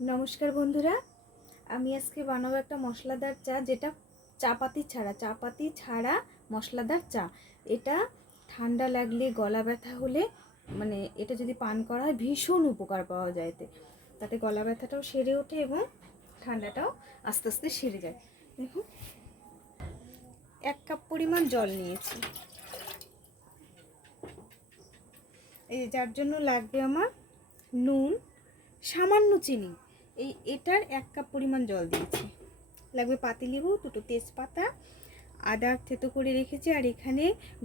নমস্কার বন্ধুরা, আমি আজকে বানাবো একটা মশলাদার চা, যেটা চাপাতি ছাড়া মশলাদার চা। এটা ঠান্ডা লাগলে, গলা ব্যথা হলে, মানে এটা যদি পান করা হয় ভীষণ উপকার পাওয়া যায়। তাতে গলা ব্যথাটাও সেরে ওঠে এবং ঠান্ডাটাও আস্তে আস্তে সেরে যায়। দেখুন, 1 কাপ পরিমাণ জল নিয়েছি। এই যার জন্য লাগবে আমার নুন, সামান্য চিনি। এটার 1 কাপ পরিমাণ জল দিয়েছি। লাগবে পাতিলেবু, 2টো তেজপাতা, আদা থেতো করে রেখেছি, আর এখানে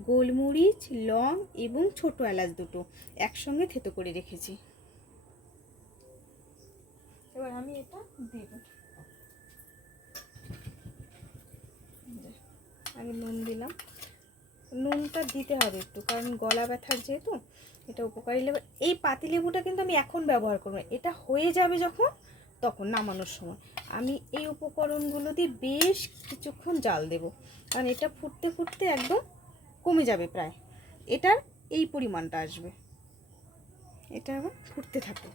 গোলমরিচ, লং এবং ছোট এলাচ 2টো একসঙ্গে থেতো করে রেখেছি। এবার আমি এটা দেব। আগে নুন দিলাম। নুনটা দিতে হবে একটু, কারণ গলা ব্যথার যেহেতু এটা উপকারী লেবু। এই পাতিলেবুটা কিন্তু আমি এখন ব্যবহার করব না, এটা হয়ে যাবে যখন, তখন নামানোর সময় আমি এই উপকরণগুলো দিয়ে বেশ কিছুক্ষণ জাল দেব, কারণ এটা ফুটতে ফুটতে একদম কমে যাবে প্রায়। এটার এই পরিমাণটা আসবে। এটা আবার ফুটতে থাকে,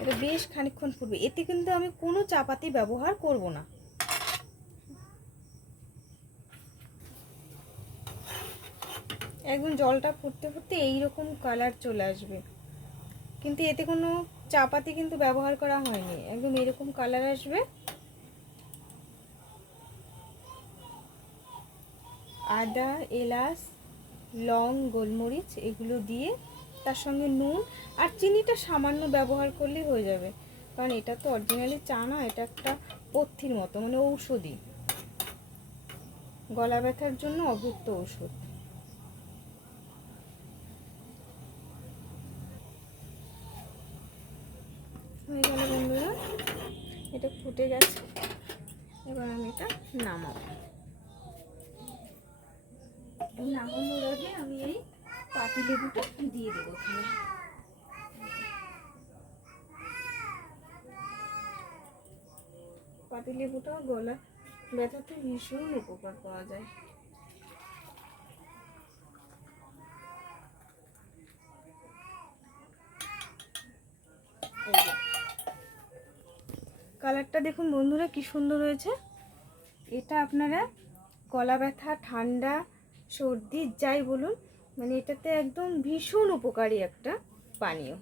এটা বেশ খানিকক্ষণ ফুটবে। এতে কিন্তু আমি কোনো চাপাতি ব্যবহার করব না। একদম জলটা ফুটতে ফুটতে এইরকম কালার চলে আসবে, কিন্তু এতে কোনো চাপাতি কিন্তু ব্যবহার করা হয়নি। একদম এরকম কালার আসবে। আদা, এলাচ, লং, গোলমরিচ এগুলো দিয়ে তার সঙ্গে নুন আর চিনিটা সামান্য ব্যবহার করলেই হয়ে যাবে, কারণ এটা তো অরিজিনালি চা না, এটা একটা পথ্যির মতো, মানে ঔষধি, গলা ব্যথার জন্য অভুক্ত ঔষধ। হয়ে গেল বন্ধুরা, এটা ফুটে গেছে। এবার আমি এটা নামাবো। নামানোর আগে আমি এই পাতিলেবুটা দিয়ে দেবো এখানে। পাতিলেবুটা গলা ব্যথাতে ভীষণ উপকার পাওয়া যায়। কালারটা দেখুন বন্ধুরা কি সুন্দর হয়েছে। এটা আপনারা গলা ব্যথা, ঠান্ডা, সর্দি যাই বলুন, মানে এটাতে একদম ভীষণ উপকারী একটা পানীয়।